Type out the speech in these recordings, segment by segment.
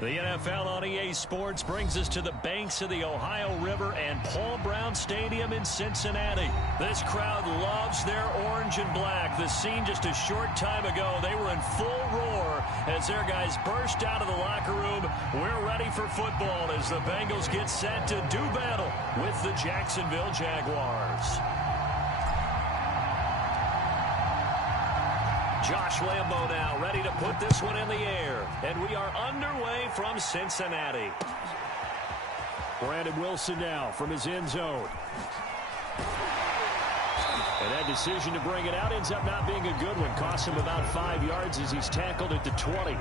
The NFL on EA Sports brings us to the banks of the Ohio River and Paul Brown Stadium in Cincinnati. This crowd loves their orange and black. The scene just a short time ago, they were in full roar as their guys burst out of the locker room. We're ready for football as the Bengals get set to do battle with the Jacksonville Jaguars. Josh Lambo now ready to put this one in the air. And we are underway from Cincinnati. Brandon Wilson now from his end zone. And that decision to bring it out ends up not being a good one. Costs him about 5 yards as he's tackled at the 20.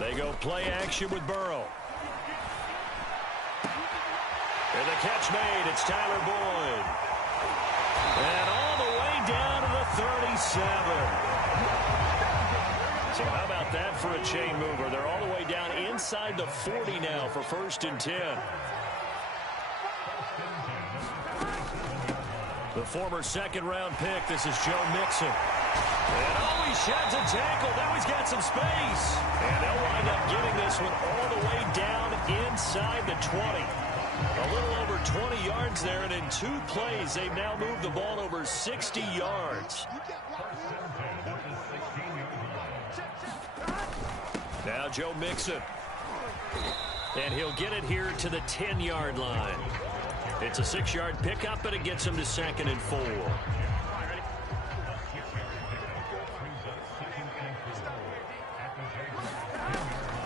They go play action with Burrow. And the catch made. It's Tyler Boyd. And all the way down to the 37. So how about that for a chain mover? They're all the way down inside the 40 now for 1st and 10. The former second-round pick. This is Joe Mixon. And oh, he sheds a tackle. Now he's got some space. And they'll wind up getting this one all the way down inside the 20. A little over 20 yards there, and in 2 plays, they've now moved the ball over 60 yards. Now Joe Mixon. And he'll get it here to the 10-yard line. It's a 6-yard pickup, but it gets him to 2nd and 4.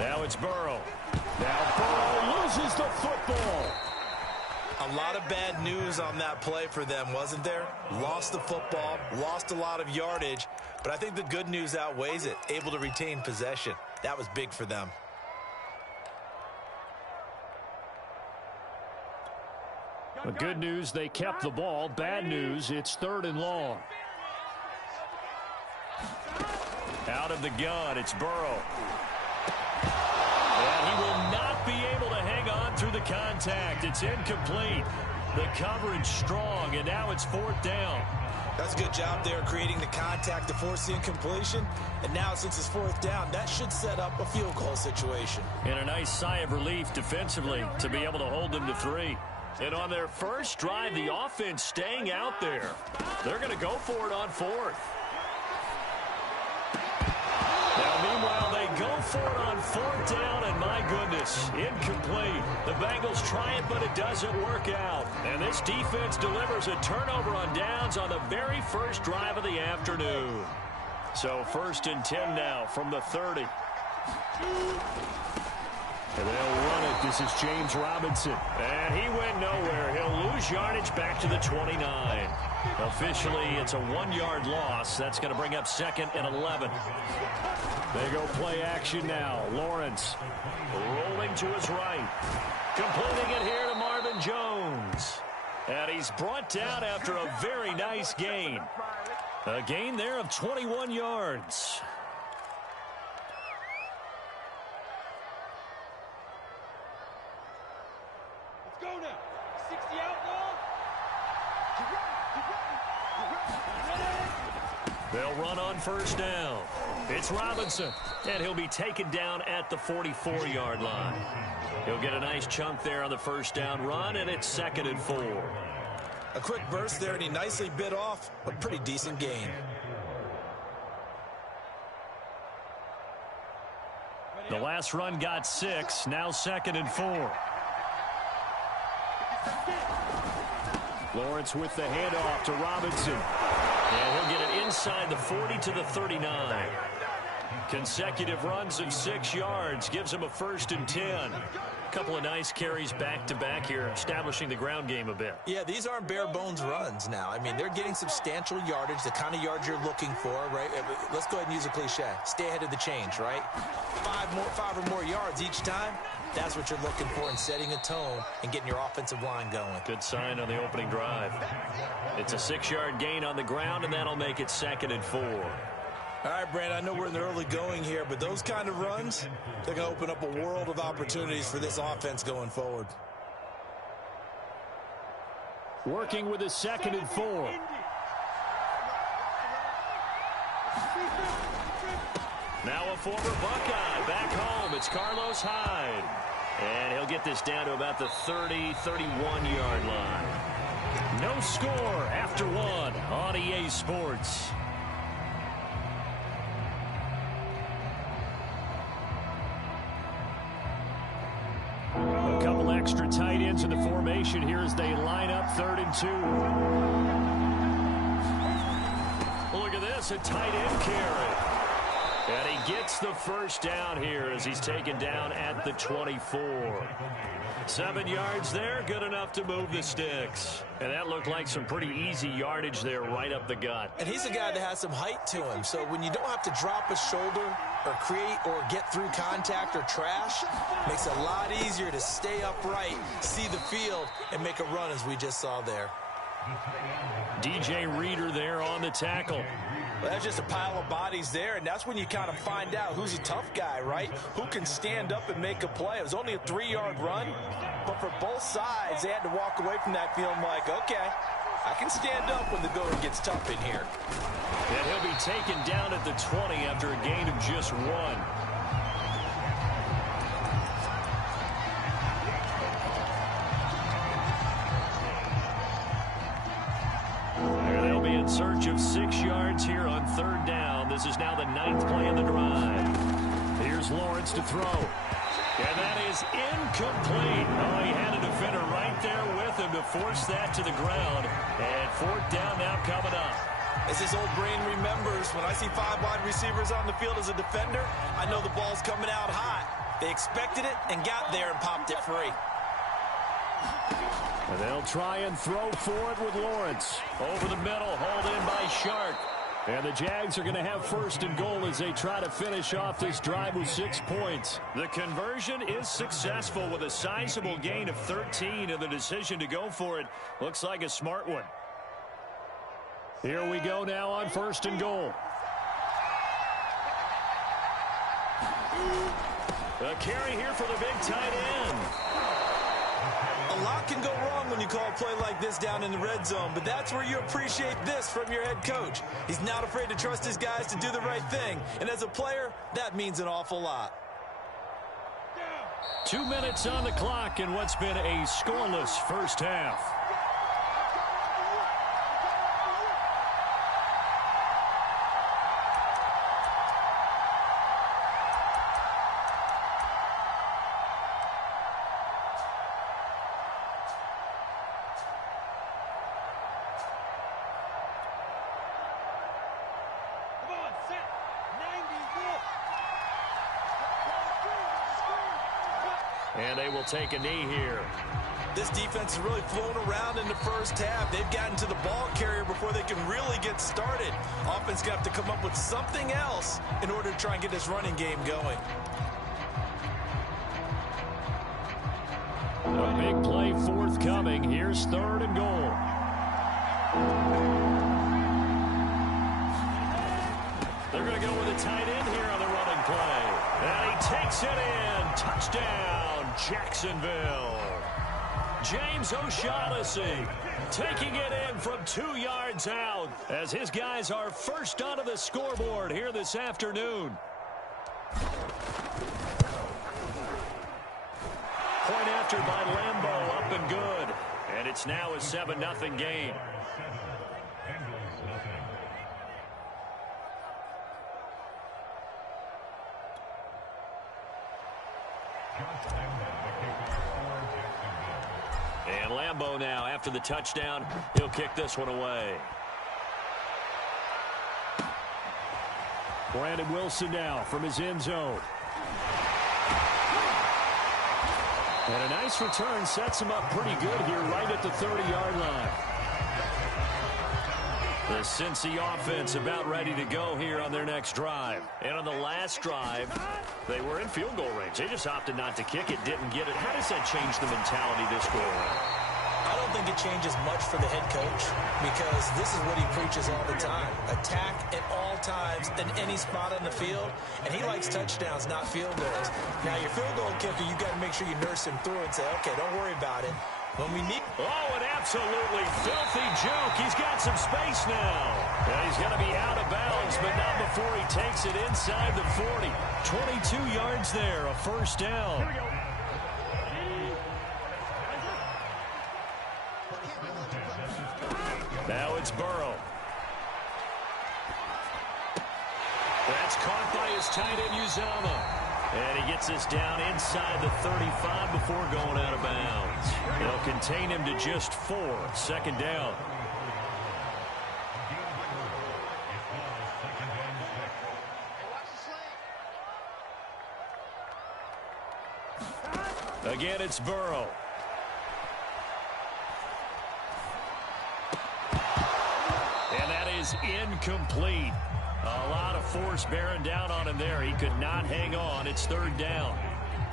Now it's Burrow. Now Burrow loses the football. A lot of bad news on that play for them, wasn't there? Lost the football, lost a lot of yardage, but I think the good news outweighs it. Able to retain possession. That was big for them. The good news, they kept the ball. Bad news, it's 3rd and long. Out of the gun, it's Burrow. And he will not be able to hang on through the contact. It's incomplete. The coverage strong, and now it's 4th down. That's a good job there creating the contact to force the incompletion. And now since it's 4th down, that should set up a field goal situation. And a nice sigh of relief defensively to be able to hold them to 3. And on their first drive, the offense staying out there. They're going to go for it on 4th. Now, meanwhile, they go for it on 4th down, and my goodness, incomplete. The Bengals try it, but it doesn't work out. And this defense delivers a turnover on downs on the very first drive of the afternoon. So 1st and 10 now from the 30. And they'll run it. This is James Robinson. And he went nowhere. He'll lose yardage back to the 29. Officially, it's a 1-yard loss. That's going to bring up 2nd and 11. They go play action now. Lawrence rolling to his right. Completing it here to Marvin Jones. And he's brought down after a very nice gain. A gain there of 21 yards. They'll run on 1st down. It's Robinson, and he'll be taken down at the 44-yard line. He'll get a nice chunk there on the 1st down run, and it's 2nd and 4. A quick burst there, and he nicely bit off a pretty decent gain. The last run got 6, now 2nd and 4. Lawrence with the handoff to Robinson. And he'll get it inside the 40 to the 39. Consecutive runs of 6 yards gives him a 1st and 10. Couple of nice carries back-to-back here, establishing the ground game a bit. Yeah, these aren't bare-bones runs now. I mean, they're getting substantial yardage, the kind of yards you're looking for, right? Let's go ahead and use a cliche. Stay ahead of the change, right? 5 or more yards each time. That's what you're looking for in setting a tone and getting your offensive line going. Good sign on the opening drive. It's a 6-yard gain on the ground, and that'll make it 2nd and 4. All right, Brandon, I know we're in the early going here, but those kind of runs, they're going to open up a world of opportunities for this offense going forward. Working with a 2nd and 4. Now a former Buckeye back home. It's Carlos Hyde. And he'll get this down to about the 30, 31-yard line. No score after one on EA Sports. A couple extra tight ends in the formation here as they line up 3rd and 2. Look at this, a tight end carry. And he gets the first down here as he's taken down at the 24. 7 yards there, good enough to move the sticks. And that looked like some pretty easy yardage there right up the gut. And he's a guy that has some height to him. So when you don't have to drop a shoulder or create or get through contact or trash, makes it a lot easier to stay upright, see the field, and make a run as we just saw there. DJ Reader there on the tackle. Well, that's just a pile of bodies there, and that's when you kind of find out who's a tough guy, right? Who can stand up and make a play. It was only a 3-yard run, but for both sides, they had to walk away from that feeling like, okay, I can stand up when the going gets tough in here. And he'll be taken down at the 20 after a gain of just 1. In search of 6 yards here on 3rd down. This is now the 9th play of the drive. Here's Lawrence to throw. And that is incomplete. Oh, he had a defender right there with him to force that to the ground. And 4th down now coming up. As this old brain remembers, when I see 5 wide receivers on the field as a defender, I know the ball's coming out hot. They expected it and got there and popped it free. And they'll try and throw for it with Lawrence. Over the middle, hauled in by Shark. And the Jags are going to have 1st and goal as they try to finish off this drive with 6 points. The conversion is successful with a sizable gain of 13, and the decision to go for it looks like a smart one. Here we go now on 1st and goal. A carry here for the big tight end. A lot can go wrong when you call a play like this down in the red zone, but that's where you appreciate this from your head coach. He's not afraid to trust his guys to do the right thing, and as a player, that means an awful lot. 2 minutes on the clock in what's been a scoreless first half. And they will take a knee here. This defense has really flown around in the first half. They've gotten to the ball carrier before they can really get started. Offense got to come up with something else in order to try and get this running game going. A big play forthcoming. Here's 3rd and goal. They're going to go with a tight end here on the running play. And he takes it in. Touchdown, Jacksonville. James O'Shaughnessy taking it in from 2 yards out as his guys are first onto the scoreboard here this afternoon. Point after by Lambeau, up and good. And it's now a 7-0 game. And Lambeau now, after the touchdown, he'll kick this one away. Brandon Wilson now from his end zone. And a nice return sets him up pretty good here right at the 30-yard line. The Cincy offense about ready to go here on their next drive. And on the last drive, they were in field goal range. They just opted not to kick it, didn't get it. How does that change the mentality this go around? I don't think it changes much for the head coach because this is what he preaches all the time. Attack at all times in any spot on the field, and he likes touchdowns, not field goals. Now, your field goal kicker, you got to make sure you nurse him through and say, okay, don't worry about it. When we need... Oh, an absolutely filthy juke. He's got some space now. And he's going to be out of bounds, but not before he takes it inside the 40. 22 yards there, a first down. Now it's Burrow. That's caught by his tight end, Uzama. And he gets this down inside the 35 before going out of bounds. They'll contain him to just 4. Second down. Again, it's Burrow. And that is incomplete. A lot of force bearing down on him there. He could not hang on. It's third down.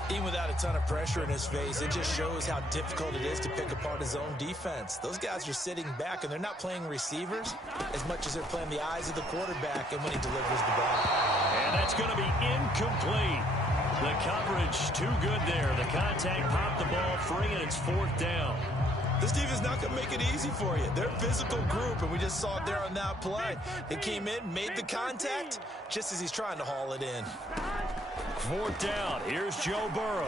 Even without a ton of pressure in his face, it just shows how difficult it is to pick apart his own defense. Those guys are sitting back, and they're not playing receivers as much as they're playing the eyes of the quarterback and when he delivers the ball. And that's going to be incomplete. The coverage too good there. The contact popped the ball free, and it's fourth down. This defense not going to make it easy for you. They're a physical group, and we just saw it there on that play. They came in, made the contact, just as he's trying to haul it in. Fourth down. Here's Joe Burrow.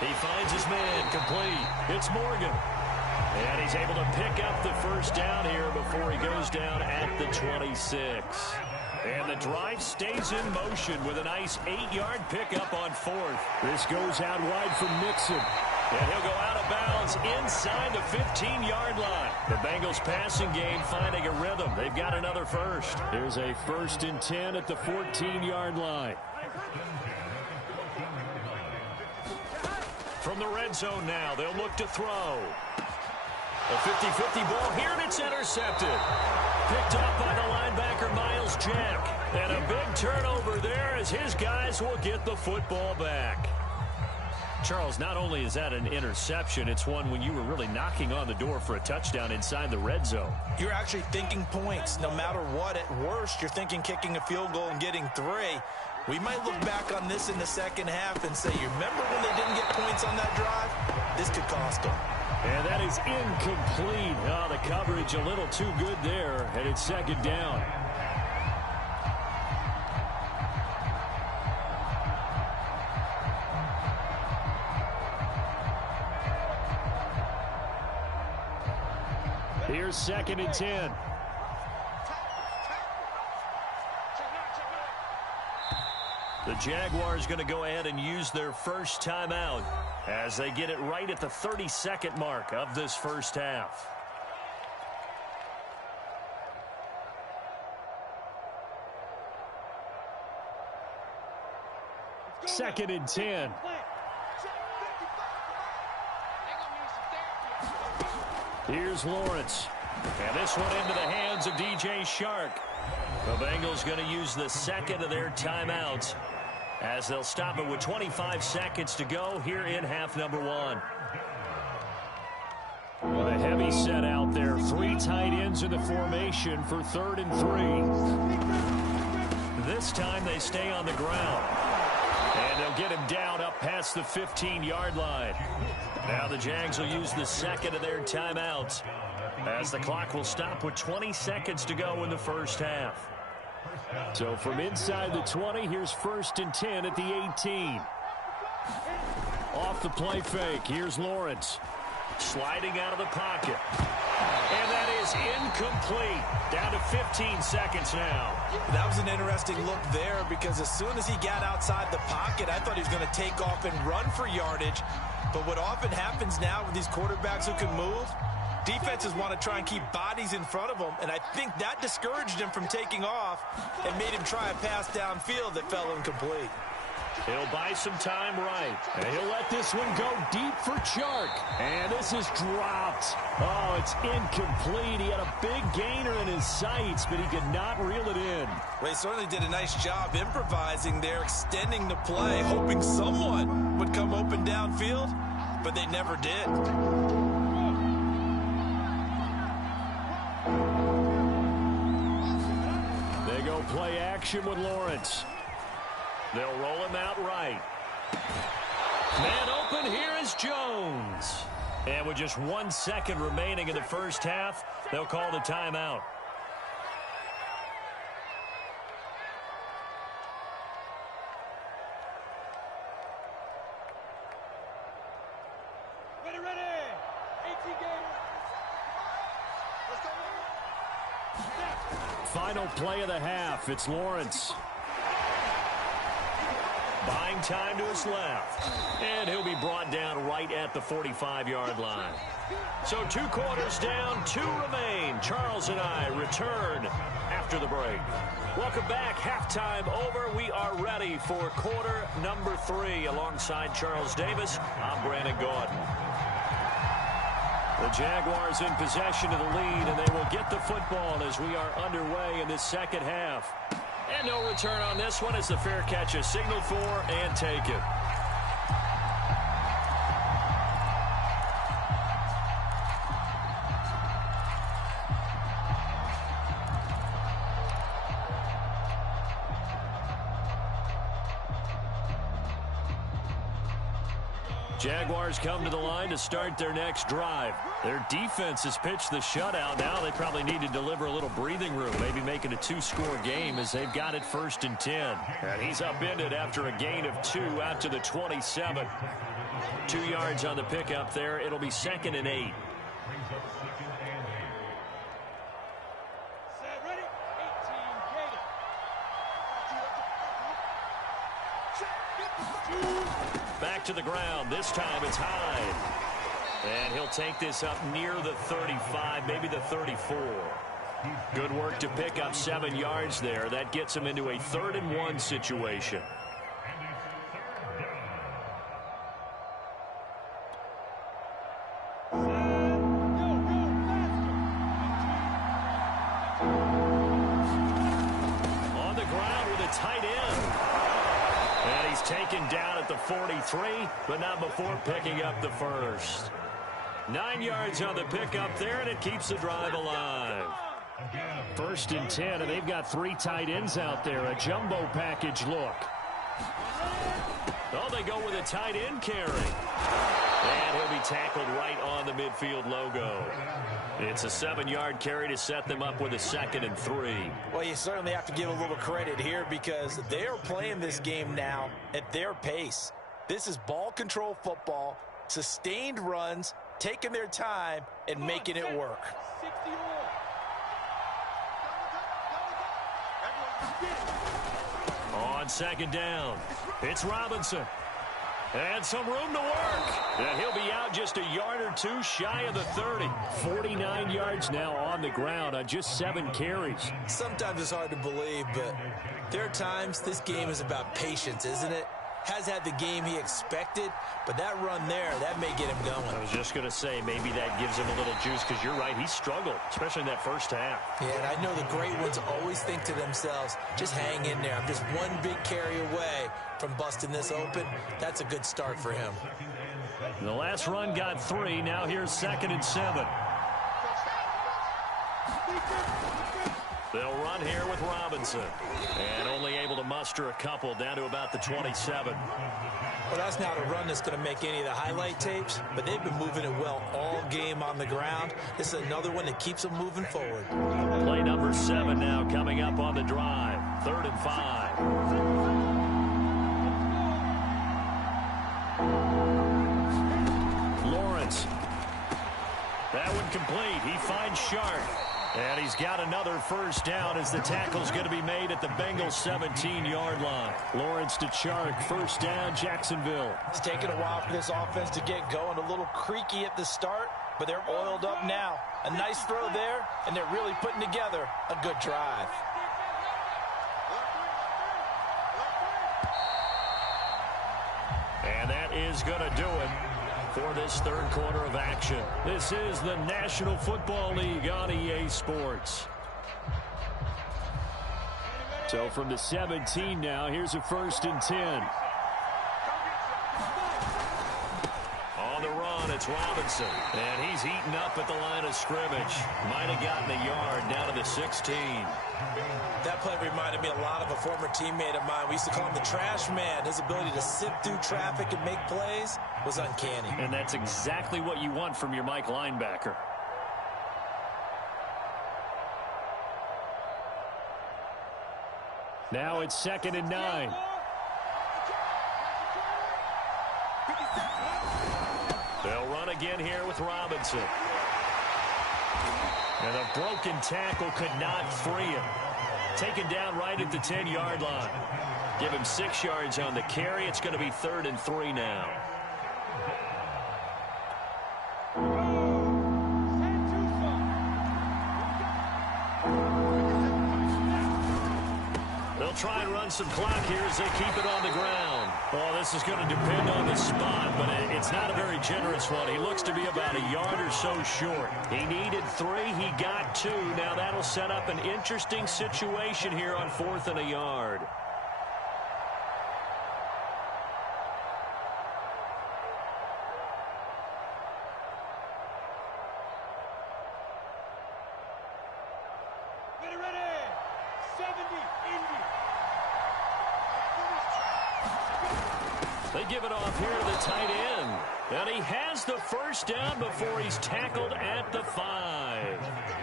He finds his man complete. It's Morgan. And he's able to pick up the first down here before he goes down at the 26. And the drive stays in motion with a nice 8-yard pickup on fourth. This goes out wide for Mixon. And he'll go out of bounds inside the 15-yard line. The Bengals passing game finding a rhythm. They've got another first. Here's a 1st and 10 at the 14-yard line. From the red zone now, they'll look to throw. A 50-50 ball here, and it's intercepted. Picked up by the linebacker, Miles Jack. And a big turnover there as his guys will get the football back. Charles, not only is that an interception, it's one when you were really knocking on the door for a touchdown inside the red zone. You're actually thinking points. No matter what, at worst, you're thinking kicking a field goal and getting 3. We might look back on this in the second half and say, you remember when they didn't get points on that drive? This could cost them. And that is incomplete. Oh, the coverage a little too good there, and it's second down. Here's 2nd and 10. The Jaguars going to go ahead and use their first timeout as they get it right at the 32nd mark of this first half. Second and 10. Here's Lawrence. And this one into the hands of DJ Shark. The Bengals going to use the second of their timeouts as they'll stop it with 25 seconds to go here in half number 1. With a heavy set out there, 3 tight ends in the formation for 3rd and 3. This time they stay on the ground. And they'll get him down up past the 15-yard line. Now the Jags will use the second of their timeouts as the clock will stop with 20 seconds to go in the first half. So from inside the 20, here's 1st and 10 at the 18. Off the play fake, here's Lawrence. Sliding out of the pocket. And that is incomplete. Down to 15 seconds now. That was an interesting look there because as soon as he got outside the pocket, I thought he was going to take off and run for yardage. But what often happens now with these quarterbacks who can move, defenses want to try and keep bodies in front of them, and I think that discouraged him from taking off and made him try a pass downfield that fell incomplete. He'll buy some time right, and he'll let this one go deep for Chark. And this is dropped. Oh, it's incomplete. He had a big gainer in his sights, but he could not reel it in. Well, he certainly did a nice job improvising there, extending the play, hoping someone would come open downfield, but they never did. They go play action with Lawrence. They'll roll him out right. Man open, here is Jones. And with just 1 second remaining in the first half, they'll call the timeout. Final play of the half. It's Lawrence. Buying time to his left. And he'll be brought down right at the 45-yard line. So 2 quarters down, 2 remain. Charles and I return after the break. Welcome back. Halftime over. We are ready for quarter number 3. Alongside Charles Davis, I'm Brandon Gordon. The Jaguars in possession of the lead, and they will get the football as we are underway in this second half. And no return on this one as the fair catch is signaled for and taken. Jaguars come to the line to start their next drive. Their defense has pitched the shutout. Now they probably need to deliver a little breathing room, maybe make it a 2-score game as they've got it 1st and 10. And he's upended after a gain of 2 out to the 27. 2 yards on the pickup there. It'll be 2nd and 8. Back to the ground. This time it's Hyde. And he'll take this up near the 35, maybe the 34. Good work to pick up 7 yards there. That gets him into a 3rd and 1 situation. On the ground with a tight end. And he's taken down at the 43, but not before picking up the 1st. 9 yards on the pickup there, and it keeps the drive alive. 1st and 10, and they've got 3 tight ends out there. A jumbo package look. Oh, they go with a tight end carry. And he'll be tackled right on the midfield logo. It's a 7-yard carry to set them up with a 2nd and 3. Well, you certainly have to give a little credit here because they are playing this game now at their pace. This is ball control football, sustained runs, taking their time, and making it work. On 2nd down, it's Robinson. And some room to work. And he'll be out just a yard or 2 shy of the 30. 49 yards now on the ground on just 7 carries. Sometimes it's hard to believe, but there are times this game is about patience, isn't it? Has had the game he expected, but that run there, that may get him going. I was just going to say, maybe that gives him a little juice because you're right, he struggled, especially in that first half. Yeah, and I know the great ones always think to themselves, just hang in there. I'm just one big carry away from busting this open. That's a good start for him. The last run got 3. Now here's 2nd and 7. They'll run here with Robinson. And only able to muster a couple down to about the 27. Well, that's not a run that's going to make any of the highlight tapes, but they've been moving it well all game on the ground. This is another one that keeps them moving forward. Play number 7 now coming up on the drive. 3rd and 5. Lawrence. That one complete. He finds Sharp. And he's got another 1st down as the tackle's going to be made at the Bengals 17-yard line. Lawrence to Chark, 1st down, Jacksonville. It's taken a while for this offense to get going. A little creaky at the start, but they're oiled up now. A nice throw there, and they're really putting together a good drive. And that is going to do it for this 3rd quarter of action. This is the National Football League on EA Sports. So from the 17 now, here's a 1st and 10. On the run, it's Robinson. And he's eaten up at the line of scrimmage. Might have gotten a yard down to the 16. That play reminded me a lot of a former teammate of mine. We used to call him the trash man. His ability to sift through traffic and make plays was uncanny. And that's exactly what you want from your Mike linebacker. Now it's 2nd and 9. They'll run again here with Robinson. And a broken tackle could not free him. Taken down right at the 10-yard line. Give him 6 yards on the carry. It's going to be 3rd and 3 now. They'll try and run some clock here as they keep it on the ground. Well, this is going to depend on the spot, but it's not a very generous one. He looks to be about a yard or so short. He needed 3. He got 2. Now that'll set up an interesting situation here on 4th and a yard. They give it off here to the tight end. And he has the first down before he's tackled at the 5.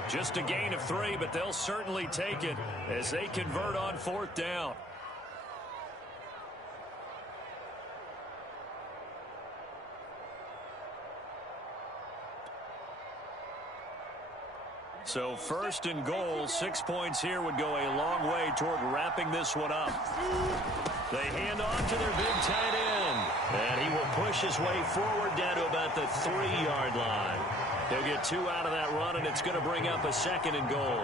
Just a gain of 3, but they'll certainly take it as they convert on 4th down. So 1st and goal, 6 points here would go a long way toward wrapping this one up. They hand off to their big tight end. And he will push his way forward down to about the 3-yard line. He'll get 2 out of that run, and it's going to bring up a 2nd and goal.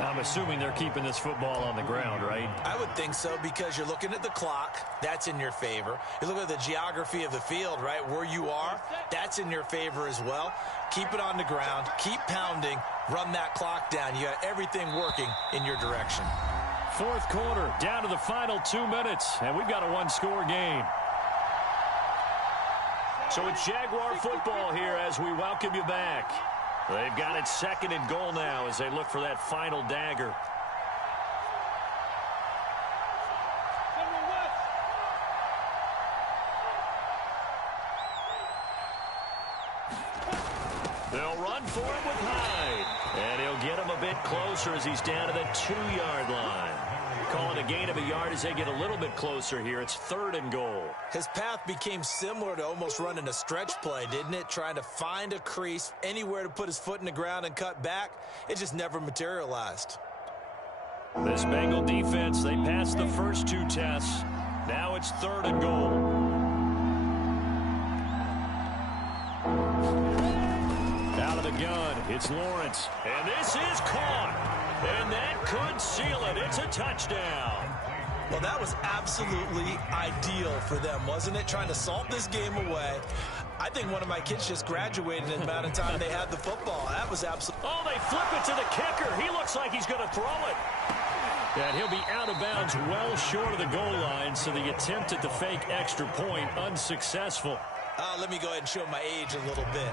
I'm assuming they're keeping this football on the ground, right? I would think so, because you're looking at the clock. That's in your favor. You look at the geography of the field, right? Where you are, that's in your favor as well. Keep it on the ground. Keep pounding. Run that clock down. You got everything working in your direction. 4th quarter, down to the final 2 minutes, and we've got a 1-score game. So it's Jaguar football here as we welcome you back. They've got it 2nd and goal now as they look for that final dagger. They'll run for it with Hyde. And he'll get him a bit closer as he's down to the 2-yard line. Calling a gain of a yard as they get a little bit closer here. It's 3rd and goal. His path became similar to almost running a stretch play, didn't it? Trying to find a crease, anywhere to put his foot in the ground and cut back. It just never materialized. This Bengal defense, they passed the first 2 tests. Now it's 3rd and goal. Out of the gun, it's Lawrence. And this is caught. And that could seal it. It's a touchdown. Well, that was absolutely ideal for them, wasn't it? Trying to salt this game away. I think one of my kids just graduated in the amount of time they had the football. That was absolutely... Oh, they flip it to the kicker. He looks like he's going to throw it. And he'll be out of bounds well short of the goal line, so the attempt at the fake extra point unsuccessful. Let me go ahead and show my age a little bit.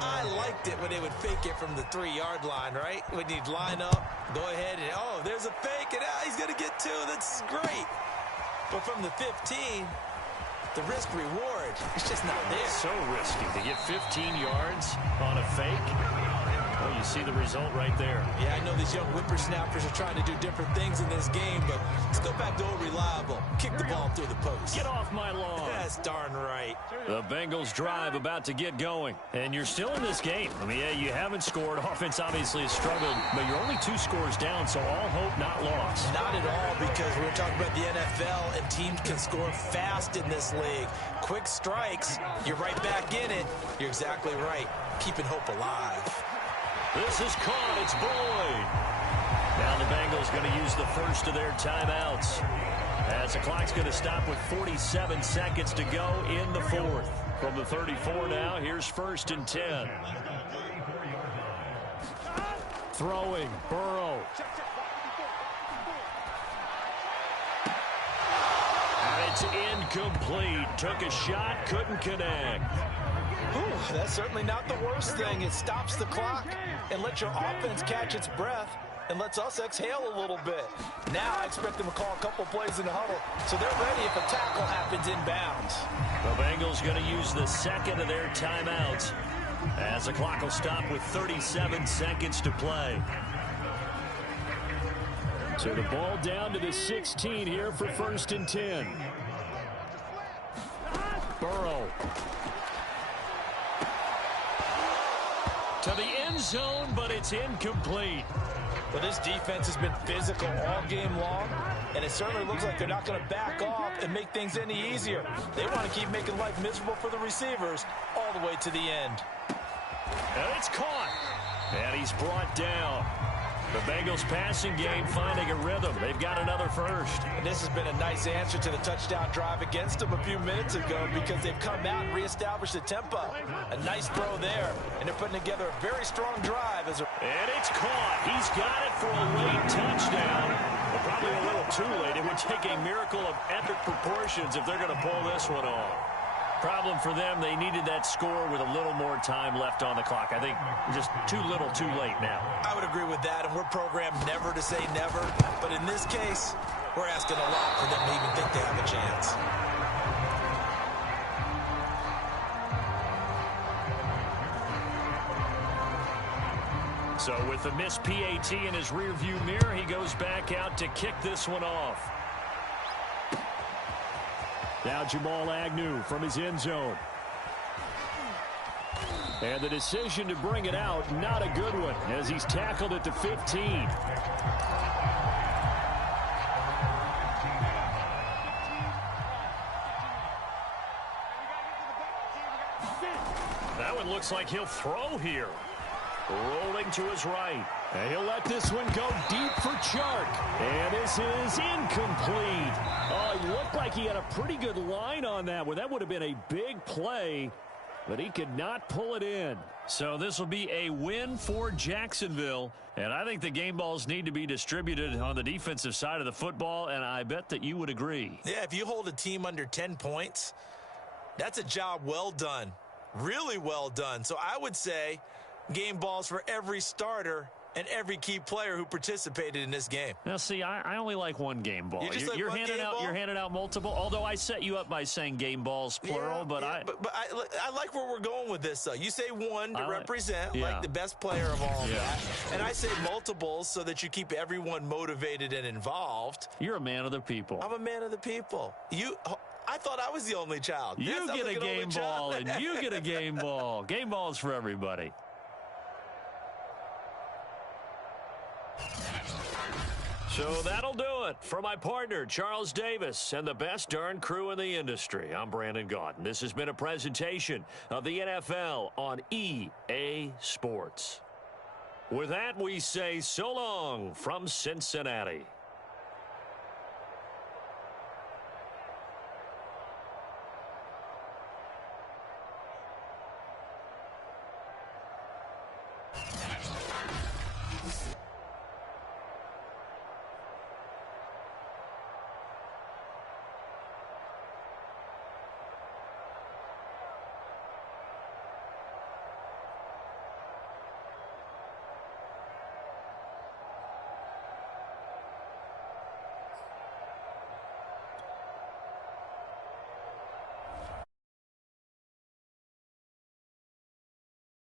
I liked it when they would fake it from the 3-yard line, right? When you'd line up, go ahead and, oh, there's a fake, and he's going to get 2. That's great. But from the 15, the risk-reward, it's just not there. So risky to get 15 yards on a fake. Well, you see the result right there. Yeah, I know these young whippersnappers are trying to do different things in this game, but let's go back to old reliable. Kick the ball through the post. Get off my lawn. That's darn right. The Bengals drive about to get going. And you're still in this game. I mean, yeah, you haven't scored. Offense obviously has struggled, but you're only 2 scores down, so all hope not lost. Not at all, because we're talking about the NFL, and teams can score fast in this league. Quick strikes, you're right back in it. You're exactly right. Keeping hope alive. This is caught. It's Boyd. Now the Bengals going to use the first of their timeouts, as the clock's going to stop with 47 seconds to go in the 4th. From the 34 now, here's 1st and 10. Throwing, Burrow. And it's incomplete. Took a shot, couldn't connect. Ooh, that's certainly not the worst thing. It stops the clock and lets your offense catch its breath and lets us exhale a little bit. Now I expect them to call a couple plays in the huddle, so they're ready if a tackle happens inbounds. The Bengals going to use the 2nd of their timeouts, as the clock will stop with 37 seconds to play. So the ball down to the 16 here for 1st and 10. Burrow. To the end zone, but it's incomplete. Well, this defense has been physical all game long, and it certainly looks like they're not going to back off and make things any easier. They want to keep making life miserable for the receivers all the way to the end. And it's caught. And he's brought down. The Bengals passing game finding a rhythm. They've got another first. And this has been a nice answer to the touchdown drive against them a few minutes ago because they've come out and reestablished the tempo. A nice throw there, and they're putting together a very strong drive. And it's caught. He's got it for a late touchdown. But probably a little too late. It would take a miracle of epic proportions if they're going to pull this one off. Problem for them, they needed that score with a little more time left on the clock. I think just too little, too late now. I would agree with that, and we're programmed never to say never. But in this case, we're asking a lot for them to even think they have a chance. So with the missed PAT in his rearview mirror, he goes back out to kick this one off. Now Jamal Agnew from his end zone. And the decision to bring it out, not a good one, as he's tackled at the 15. That one looks like he'll throw here. Rolling to his right. And he'll let this one go deep for Chark. And this is incomplete. Oh, it looked like he had a pretty good line on that one. That would have been a big play, but he could not pull it in. So this will be a win for Jacksonville. And I think the game balls need to be distributed on the defensive side of the football, and I bet that you would agree. Yeah, if you hold a team under 10 points, that's a job well done. Really well done. So I would say game balls for every starter and every key player who participated in this game. Now, see, I only like one game ball. You're handing out multiple. Although I set you up by saying game balls plural, but I like where we're going with this. Though you say one to represent like the best player of all of that, and I say multiples so that you keep everyone motivated and involved. You're a man of the people. I'm a man of the people. I thought I was the only child. You get a game ball, and you get a game ball. Game balls for everybody. So that'll do it for my partner, Charles Davis, and the best darn crew in the industry. I'm Brandon Gaudin. This has been a presentation of the NFL on EA Sports. With that, we say so long from Cincinnati.